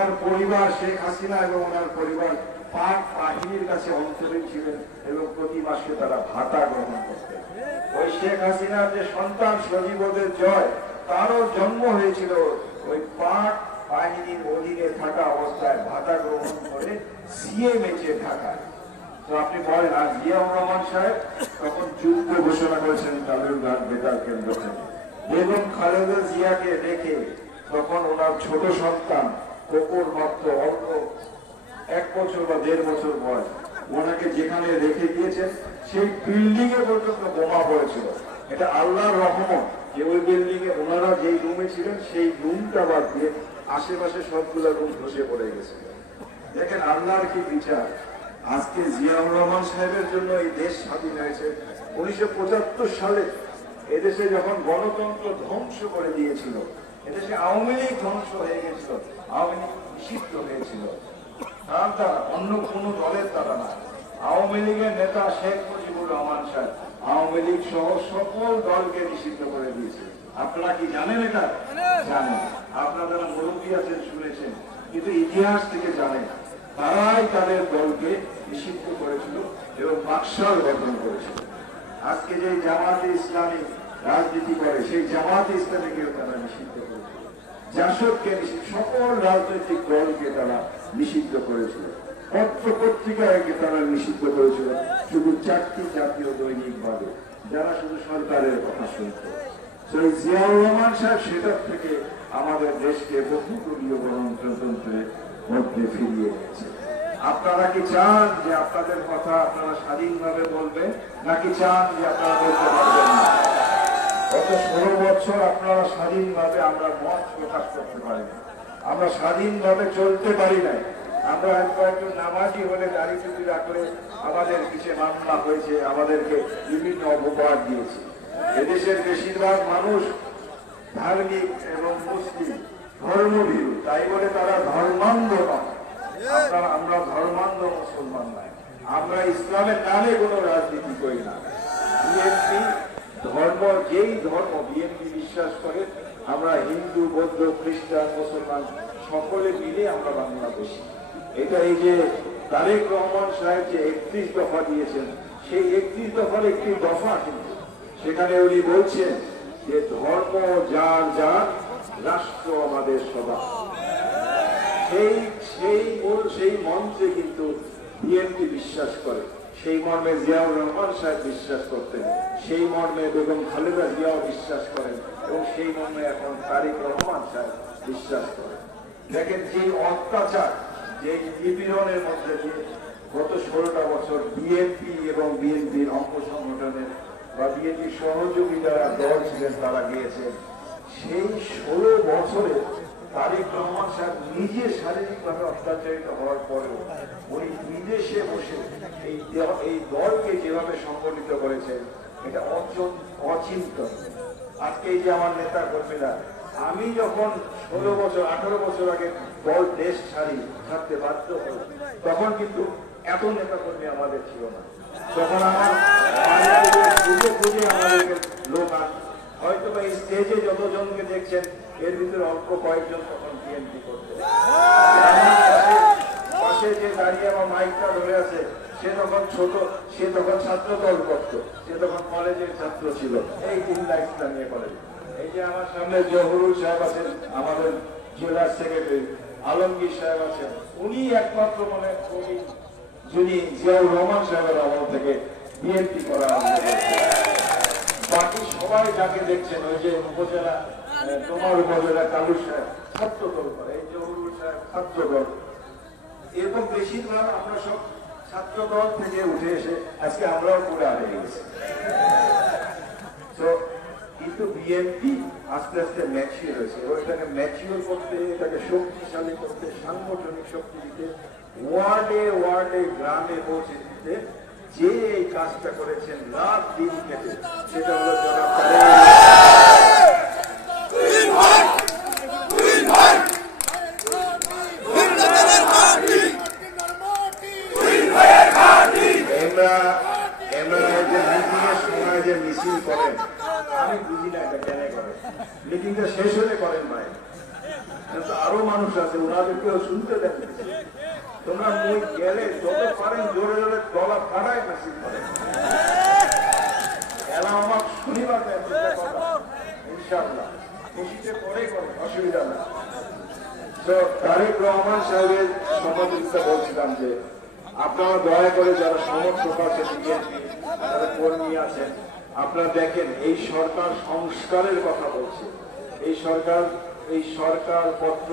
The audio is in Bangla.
ওনার পরিবার শেখ হাসিনা এবং ওনার পরিবার পাক বাহিনীর কাছে অন্তরীণ ছিলেন এবং প্রতি মাসে তারা ভাতা গ্রহণ করতেন। ওই শেখ হাসিনার যে সন্তান সজীবদের জয়, তারও জন্ম হয়েছিল ওই পাক বাহিনীর অধীনে থাকা অবস্থায় ভাতা গ্রহণ করে সিএমএইচে ঢাকায়। তো আপনি বলেন, আর জিয়াউর রহমান সাহেব তখন যুদ্ধ ঘোষণা করেছেন কালুরঘাট বেতার কেন্দ্র থেকে। বেগম খালেদা জিয়াকে রেখে তখন ওনার ছোট সন্তান কোকর মাত্র অল্প 1 বছর বা 1.5 বছর বয়স, ওনাকে যেখানে রেখে দিয়েছেন সেই বিল্ডিং এ পর্যন্ত বোমা পড়েছিল। এটা আল্লাহর রহমত যে ওই বিল্ডিং এ ওনারা যেই রুমে ছিলেন সেই রুমটা বাদ দিয়ে আশেপাশে সবগুলো রুম ধসে পড়ে গেছে। দেখেন আল্লাহর কি বিচার। আজকে জিয়াউর রহমান সাহেবের জন্য এই দেশ স্বাধীন হয়েছে। 1975 সালে এদেশে যখন গণতন্ত্র ধ্বংস করে দিয়েছিল, এদেশে আওয়ামী লীগ ধ্বংস হয়ে গেছিল, আওয়ামী লীগ নিষিদ্ধ হয়েছিল। তারা অন্য কোন দলের তারা না, আওয়ামী লীগের নেতা শেখ মুজিবুর রহমান সাহেব আওয়ামী লীগ সহ সকল দলকে নিষিদ্ধ করে দিয়েছে। আপনারা কি জানেন এটা? জানেন। আপনারা যারা মুরব্বী আছেন শুনেছেন, কিন্তু ইতিহাস থেকে জানেন তারাই তাদের দলকে নিষিদ্ধ করেছিল এবং বাকশাল গঠন করেছিল। আজকে যে জামাতে ইসলামী রাজনীতি করে সেই জামাতে ইসলামীকেও তারা নিষিদ্ধ করেছিল, জাসদকে সকল রাজনৈতিক দলকে তারা নিষিদ্ধ করেছিল, পত্র পত্রিকাকে তারা নিষিদ্ধ করেছিল, শুধু 4টি জাতীয় দৈনিক বাদে, যারা শুধু সরকারের কথা শুনত। জিয়াউর রহমান সাহেব সেটার থেকে আমাদের দেশকে বহুদলীয় গণতন্ত্রের মধ্যে ফিরিয়ে নিয়েছে। আপনারা কি চান যে আপনাদের কথা আপনারা স্বাধীনভাবে বলবেন, নাকি চান যে আপনারা বলতে পারবেন না? গত 16 বছর আপনারা স্বাধীনভাবে আমরা মত প্রকাশ করতে পারিনি, আমরা স্বাধীনভাবে চলতে পারি নাই। আমরা একজন নামাজি হলে দাড়ি টুপি রাখলে আমাদের কিছু মামলা হয়েছে, আমাদেরকে বিভিন্ন অপবাদ দিয়েছে। এদেশের বেশিরভাগ মানুষ ধার্মিক এবং মুসলিম ধর্মভীরু, তাই বলে তারা ধর্মান্ধ নয়। আমরা ধর্মান্ধ মুসলমান নয়, আমরা ইসলামের নামে কোনো রাজনীতি করি না। বিএনপি ধর্ম, যেই ধর্ম বিএনপি বিশ্বাস করে, আমরা হিন্দু, বৌদ্ধ, খ্রিস্টান, মুসলমান সকলে মিলে আমরা বাংলাদেশী। এটা এই যে তারেক রহমান সাহেব যে 31 দফা দিয়েছেন, সেই 31 দফার একটি দফা, কিন্তু সেখানে উনি বলছেন যে ধর্ম যার যার, রাষ্ট্র আমাদের সবার। সেই মন্ত্রে কিন্তু বিএনপি বিশ্বাস করে, সেই মর্মে জিয়াউর রহমান সাহেব বিশ্বাস করতেন, সেই মর্মে বেগম খালেদা জিয়াও বিশ্বাস করেন, এবং সেই মর্মে এখন তারেক রহমান সাহেব বিশ্বাস করেন। দেখেন যে অত্যাচার, যে নিপীড়নের মধ্যে দিয়ে গত 16টা বছর বিএনপি এবং বিএনপির অঙ্গ সংগঠনের বা বিএনপির সহযোগী যারা দল ছিলেন তারা গিয়েছেন, সেই 16 বছরে তারেক রহমান সাহেব নিজে শারীরিকভাবে অত্যাচারিত হওয়ার পরেও উনি বিদেশে বসে এই দলকে যেভাবে সংগঠিত করেছেন, এটা অচিন্তনীয়। আজকে এই যে আমার নেতা কর্মীরা, আমি যখন 16 বছর 18 বছর আগে দল দেশ ছাড়তে বাধ্য হই, তখন কিন্তু এত নেতা কর্মী আমাদের ছিল না। তখন আমার খুঁজে আমাদেরকে লোক আসে, হয়তো বা এই স্টেজে যতজনকে দেখছেন এর ভিতরে অল্প কয়েকজন তখন বিএনপি করতে। পাশে যে দাঁড়িয়ে আমার মাইকটা ধরে আছে, সে তখন ছোট, সে তখন ছাত্র দল করত, সে তখন কলেজের ছাত্র ছিল, এই 3 লাখ ইসলামিয়া কলেজ। এই যে আমার সামনে জহুরুল সাহেব আছেন, আমাদের জেলা সেক্রেটারি আলমগীর সাহেব আছেন, উনি একমাত্র মনে করি যিনি জিয়াউর রহমান সাহেবের আমল থেকে বিএনপি করা। বাকি সবাই যাকে দেখছেন, ওই যে উপজেলা, তোমার উপজেলা কালু সাহেব ছাত্র দল করে, এই জহুরুল সাহেব ছাত্র দল, এরকম বেশিরভাগ আমরা সব ছাত্র দল থেকে উঠে এসে আজকে আমরাও করে হয়ে গেছি। কিন্তু বিএনপি আস্তে আস্তে ম্যাচিওর হয়েছে, এটাকে ম্যাচিওর করতে, এটাকে শক্তিশালী করতে, সাংগঠনিক শক্তি দিতে, ওয়ার্ডে ওয়ার্ডে গ্রামে পৌঁছে দিতে যে এই কাজটা করেছেন রাত দিন কেটে, সেটা হলো জনাব যে মিছিল করেন, আমি বুঝি না এটা কেন করেন। মিটিংটা শেষ হলে করেন ভাই, কিন্তু আরো মানুষ আছে ওনাদেরকেও শুনতে দেন। তোমরা মুখ গেলে যত পারেন জোরে জোরে গলা ফাড়ায় মেসেজ করেন, এলা আমার শুনিবার ইনশাআল্লাহ খুশিতে পরেই করেন, অসুবিধা না। তো তারেক রহমান সাহেবের সমালোচিতা বলছিলাম যে আপনারা দয়া করে যারা সমর্থক আছেন, যারা কর্মী আছেন, আপনারা দেখেন এই সরকার সংস্কারের কথা বলছে। এই সরকার পত্র